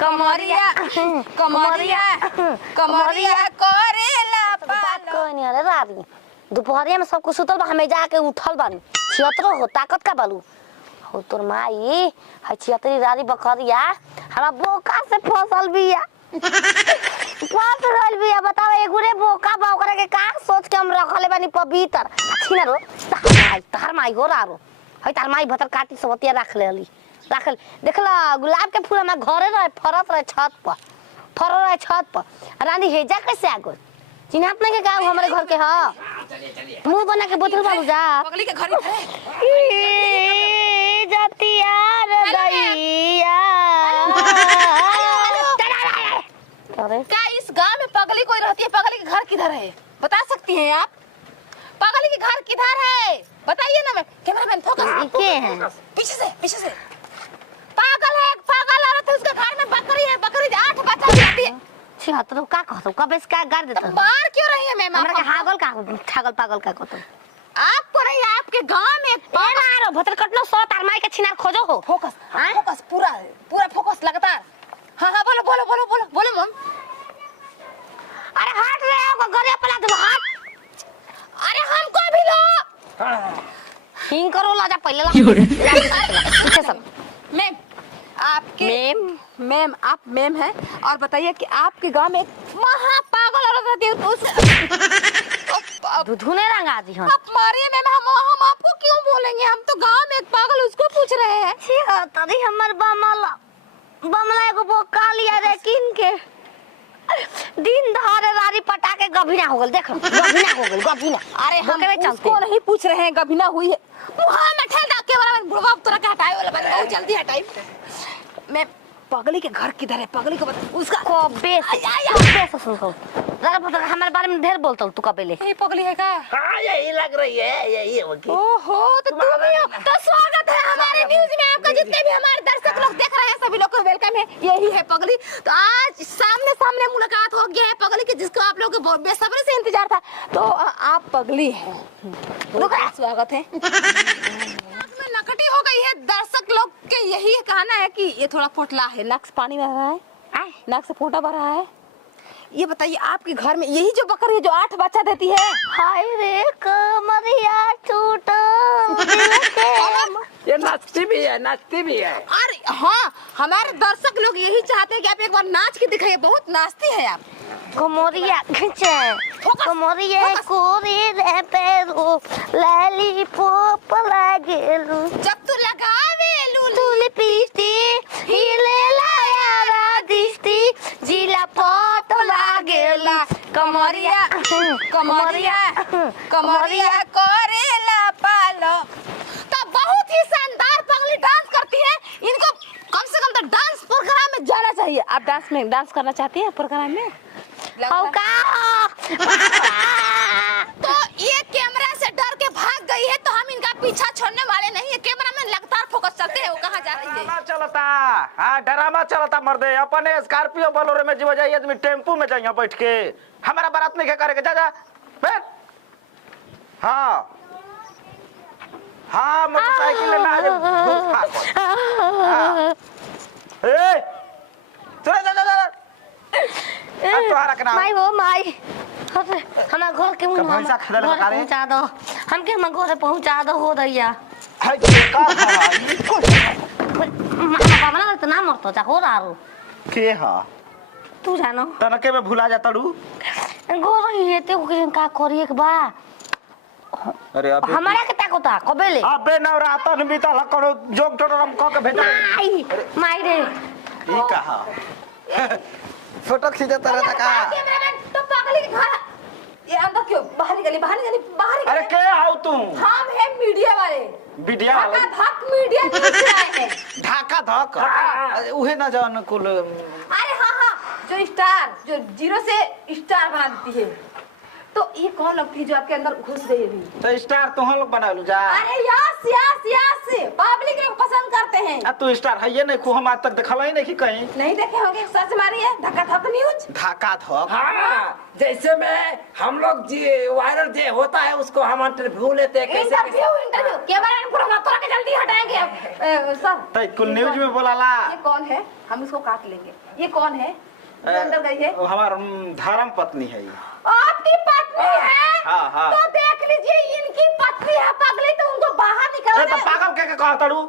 कमरिया कमरिया कमरिया करेला बात कहनी अरे रानी दोपहरिया में सब कुछ सुतल बा हमें जाके उठल बानी छियतरो हो ताकत का बालू हो तोर माई है छियतरी रानी बकरिया हमरा बोका से फसल बिया फसल बिया बताओ एगुरे बोका बा ओकरा के का सोच के हम रखले बानी पवित्र छिना रो तार माई हो रारो है तार माई भतर काटी सबतिया रख लेली राखल देखला गुलाब के फूल हमरा घरे रहे फरत रहे छत पर रानी हेजा कैसे आ गई चिन्हत नहीं के गाँव हमारे घर के हां मुंह बना के बोतल बालू जा पगली के घर है जतिया रे दैया अरे क्या इस गांव में पगली कोई रहती है? पगली के घर किधर है बता सकती हैं आप? पगली के घर किधर है बताइए ना। मैं कैमरामैन फोकस के हैं पीछे से पागल है पागल औरत है उसके घर में बकरी है बकरी 8 बच्चा देती है। छिहत्तर का कहतो कब इसका गाड़ देता मार क्यों रही है मैम? हमरा के हागल का छागल पागल का कहतो आपको नहीं आपके गांव में ए मारो भतर कटलो सो तार माई के छिनार खोजो हो फोकस फोकस पूरा फोकस लगातार। हां बोलो मम। अरे हट रे को गरे पला दे हट अरे हमको भी लो हिंग करो ला जा पहले ला पीछे सब मैम आपके मैम आप मैम हैं और बताइए कि आपके गांव में एक महा पागल औरत रहती है तो धुने रंगा दी हन आप मारिए मैम हम आपको क्यों बोलेंगे? हम तो गांव में एक पागल उसको पूछ रहे हैं। छिहत्तर हमर बमला एगो बोका लिया रे किन के दिन धारे रारी पटा के गभिना हो गल देख गभिना अरे हम उसको नहीं पूछ रहे हैं गभिना हुई है वहां में ठेला के बारे में बुढ़वा तोरा के हटाए वाला बहुत जल्दी हटाई। मैं पगली के घर किधर है? पगली को बता उसका कबे से सुन जरा पता हमारे बारे में ढेर बोलता तू कबेले ये पगली है का? हां यही लग रही है यही है वकील। ओहो तो तुम भी हो तो स्वागत है हमारे न्यूज़ में। आपका जितने भी हमारे दर्शक लोग देख रहे हैं सभी लोग को वेलकम है। यही है पगली। तो आज सामने मुलाकात हो गया है पगली की जिसको आप लोगों को बेसब्री से इंतजार था। तो आप पगली हैं बहुत स्वागत है। में नकटी हो गई है दर्शक लोग के यही कहना है कि ये थोड़ा पोटला है नाक से पानी बह रहा है नाक से फोटा बह रहा है। ये बताइए आपके घर में यही जो बकरी है जो 8 बच्चा देती है? हाय रे कमरिया टूटा ये नाचती भी है। अरे हाँ हमारे दर्शक लोग यही चाहते हैं कि आप एक बार नाच के दिखाइए। बहुत नाचती है आप। कमरिया खींचे कमरिया कोरी रे पेरू लाली पोप लागेलू जब तू लगावे तुली पीस्ती हिले लाया रादिस्ती जिला पोत लागेला कमरिया करेला पालो। तो बहुत ही शानदार पगली डांस करती है। इनको कम से कम तो डांस प्रोग्राम में जाना चाहिए। आप डांस करना चाहती हैं प्रोग्राम में? तो ये कैमरा से डर के भाग गई है तो हम इनका पीछा छोड़ने वाले नहीं है। कैमरा में लगातार फोकस चलते हैं। वो कहाँ जा रही है? ड्रामा चलता मर्दे अपने स्कॉर्पियो बोलेरो में जीव जाइए आदमी टेम्पू में जाइए बैठ के हमारा बारात नहीं करे जा बैठ। हाँ मोटरसाइकिल लेना ए चल तोहरा के नाम माई वो माई हमारा घर के पहुंचा दो हमके हम घर पहुंचा दो हो दैया है का मामा तो ना मरतो जा हो रारो के हा तू जानो तनके में भुला जाता रू गोर हेते का करिए के बा। अरे अब हमारा के ताकोता कबेले अबे नवरातन बीतल करो जोक टोटरम क के भेज माई रे ई कहा फोटो खींचता रहता का? तो पागली के घर ये अंदर क्यों बाहर गली अरे के आओ तू? हम है मीडिया वाले धक मीडिया से आए हैं। ढाका धक उहे ना जान कुल। अरे हाँ जो स्टार जो 0 से स्टार बना देती है तो ये कौन लोग थी जो आपके अंदर घुस गई अभी? तो स्टार तू हम लोग बना लू जा। अरे यस यस यस, पब्लिक लोग पसंद करते हैं। अब तू स्टार है ये नहीं खू हम आज तक देखला ही नहीं कि कहीं नहीं देखे होंगे, सच मारिए धक्का धक न्यूज। धाका धक। हाँ, जैसे में हम लोग जी वायरल जे होता है उसको हम इंटरव्यू लेते हैं कैसे इंटरव्यू के बारे में पूरा तोड़ के जल्दी हटाएंगे अब। सर तो कुल न्यूज में बोलाला ये कौन है? हम इसको काट लेंगे। ये कौन है जो अंदर गई है? वो हमार धर्म पत्नी है ये। आपकी पत्नी है? हाँ, हाँ। तो देख लीजिए इनकी पत्नी है पगली, तो उनको बाहर निकाल तो दे। पागल के कहता हूँ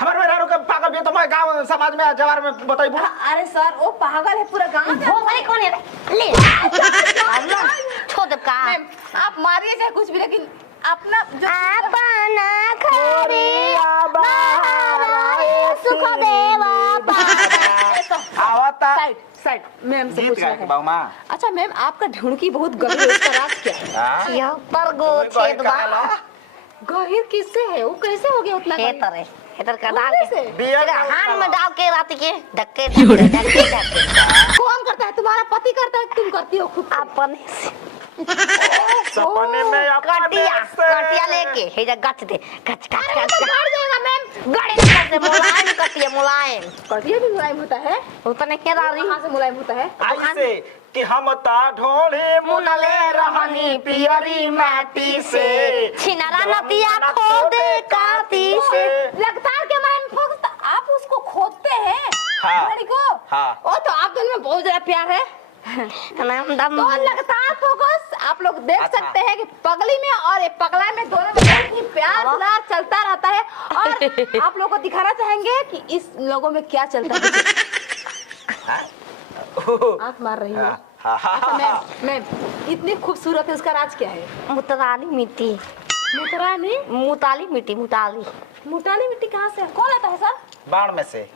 हमारे मेहरारू के पागल भी तो मैं गांव समाज में जवार में बताइबू। अरे सर वो पागल है, पूरा गांव वो भाई कौन है ले अल्लाह छोड़ दे का मैम, आप मारिए चाहे कुछ भी, लेकिन अपना जो अपना खरी बाहर आए सुख देवा आवता साइड साइड मैम से गीत पूछना गाए के है। बाबू मां। अच्छा मैम, आपका ढूंढकी बहुत गंभीर है, उसका राज क्या है? हां यह पर गो छेद बा गहिर किससे है? वो कैसे हो गया उतना गहिर? खेतर है खेतर का डाल कैसे? के बिया हाथ में डाल के रात के धक्के धक्के कौन करता है? तुम्हारा पति करता है, तुम करती हो खुद? अपने से सपने में कटिया लेके हे जा गच दे गच गच अरे गच वो तो गाड़ जाएगा मैम। गाड़ी निकाल से मुलायम कटिया मुलायम कटिया भी मुलायम होता है? उतने के रारी कहाँ से मुलायम होता है? ऐसे कि हम ता ढोले मुनले रहनी पियरी माटी से छिनारा नतिया खोदे काती से लगातार के मारे में फोकस, तो आप उसको खोदते हैं हाँ। गाड़ी को? हाँ। ओ तो आप दोनों में बहुत ज्यादा प्यार है। नाम दम तो लगातार फोकस आप लोग देख अच्छा। सकते हैं कि पगली में और ये पगला में दोनों में बहुत ही प्यार दुलार चलता रहता है। और आप लोगों को दिखाना चाहेंगे कि इस लोगों में क्या चलता है। आंख मार रही है। अच्छा मैम, मैम इतनी खूबसूरत है, उसका राज क्या है? मुतरानी मिट्टी मुतरानी मुताली मिट्टी मुताली मुटाली मिट्टी कहाँ से है? कौन आता है सर? बाण में से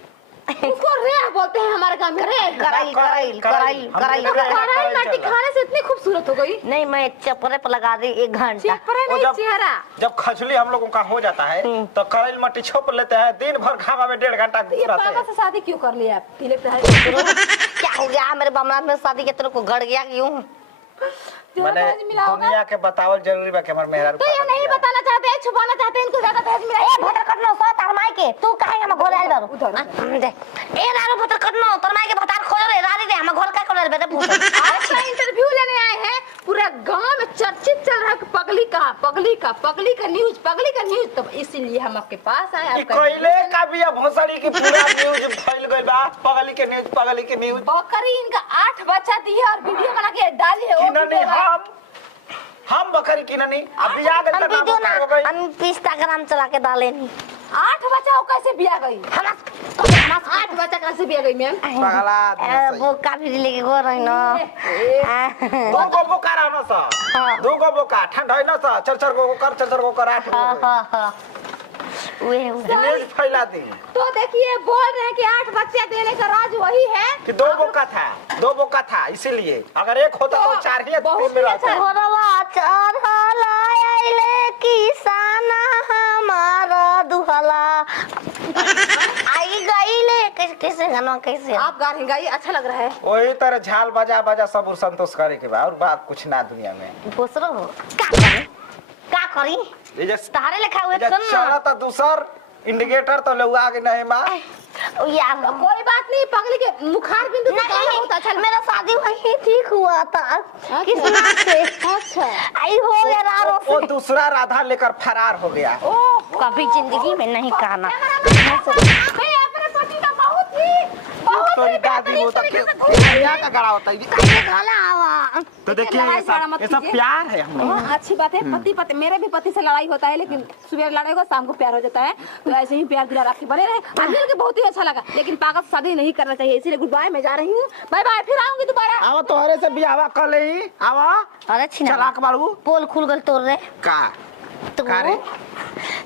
उसको रेह बोलते हैं हमारे गांव में, रेह। कराइल कराइल कराइल कराइल तो कराई माटी खाने से इतनी खूबसूरत हो गई। नहीं मैं चपरे पर लगा दी 1 घंटा चेहरा वो नहीं, जब- चेहरा। जब खजली हम लोगों का हो जाता है तो करैल मट्टी छोप लेते हैं, दिन भर घामा में 1.5 घंटा तो ये रहते पागल हैं। से शादी क्यों कर लिया आप? पीले पे क्या हो गया मेरे बमला में शादी के तेरे को गड़ गया क्यों मैंने मिला होगा। दुनिया के बतावल जरूरी बा कि हमारे मेहरारू तो ये नहीं बताना चाहते हैं, छुपाना चाहते हैं, इनको ज्यादा दहेज मिला है। भटर कटनो सो तरमाई के तू कहेगा मैं घर आइल बारू उधर। दे ए नारो भटर कटनो तरमाई के भतार खोज रे रानी दे हम घर का कोले बेटे पूछ आज का इंटरव्यू लेने आए हैं, पूरा गांव में चर्चित चल रहा है कि पगली का न्यूज। तो इसीलिए हम आपके पास आए। कि आपका कोयले का भी अब भोसड़ी की पूरा न्यूज फैल गई बा। पगली के न्यूज बकरी इनका 8 बच्चा दी है और वीडियो बना के डाली है। वो किननी वीडियो है। हम बकरी किननी अभी आ गए हम तक वीडियो ना हो गई। हम इंस्टाग्राम चला के डाले नहीं 8 बच्चा वो कैसे बिया गई? हम 8 बच्चा कैसे बिया गई मैम? पगला आदमी सही। वो काफी लेके गो रही न दो बोका रहना सा हाँ। 2 बोका ठंड है ना सा 4 गो कर 8 हां गो हां हां वे न्यूज फैला दी तो देखिए बोल रहे हैं कि 8 बच्चे देने का राज वही है कि 2 बोका था इसीलिए अगर एक होता तो 4 ही बहुत तीन में रहता। अच्छा। घोरवा चढ़ल आइले किसान हमारा दुहला आई गईले कैसे गाना कैसे आप गा रहे गाइए, अच्छा लग रहा है। वही तरह झाल बजा सब संतोष करे के बा और बात कुछ ना दुनिया में। भोसरो हो का करी ये जे तारे लिखा हुए सुन चला था दूसर इंडिकेटर तो लौआ के नहीं मां यार कोई बात नहीं, पगली के मुखार बिंदु से गाना बहुत अच्छा लगा। मेरा शादी वही ठीक हुआ था किस्मत से अच्छा आई हो गया रारो वो दूसरा राधा लेकर फरार हो गया। कभी जिंदगी में नहीं कहना मैं अपने पति का बहुत तो ही दादी वो तक तरीके से ढूंढ रही क्या का गड़ा होता है कैसे गला आवा तो देखिए लड़ाई ये झगड़ा मत सब कीजिए। प्यार है हम लोग। हाँ, अच्छी बात है। पति मेरे भी पति से लड़ाई होता है, लेकिन सुबह लड़ेगा शाम को प्यार हो जाता है। तो ऐसे ही प्यार दिला राखी बने रहे। मिल के बहुत ही अच्छा लगा, लेकिन पागल से शादी नहीं करना चाहिए। इसीलिए गुड बाय, मैं जा रही हूँ। बाय बाय, फिर आऊंगी दोबारा। आवा तोहरे से बियाह कर ले आवा अरे छिना चलाक बाड़ू पोल खुल गल तोर रे का तो का रे?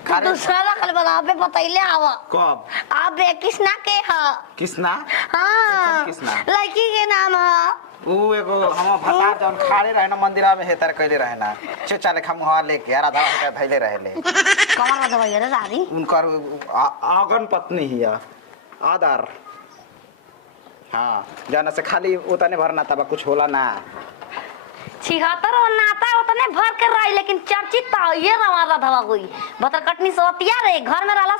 का रे? दूसरा रखल बना पे बतैले आवा कब आप किसना के ह किसना हाँ किसना? लड़की के नाम है ऊ एगो हम भता जौन खाड़े रहे ना मंदिरा में हेतर कइले रहे ना चचा लेखा मुहा लेके राधा के धैले रहेले कमर में दवाई रे दादी उनकर आगन पत्नी हिया आदर। हाँ जाना से खाली उतने भरना तब कुछ होला ना 76 और नाता उतने भर के रही लेकिन चर्चित तो ये रवा रधवा हुई भतर कटनी सवतिया रे घर में रहला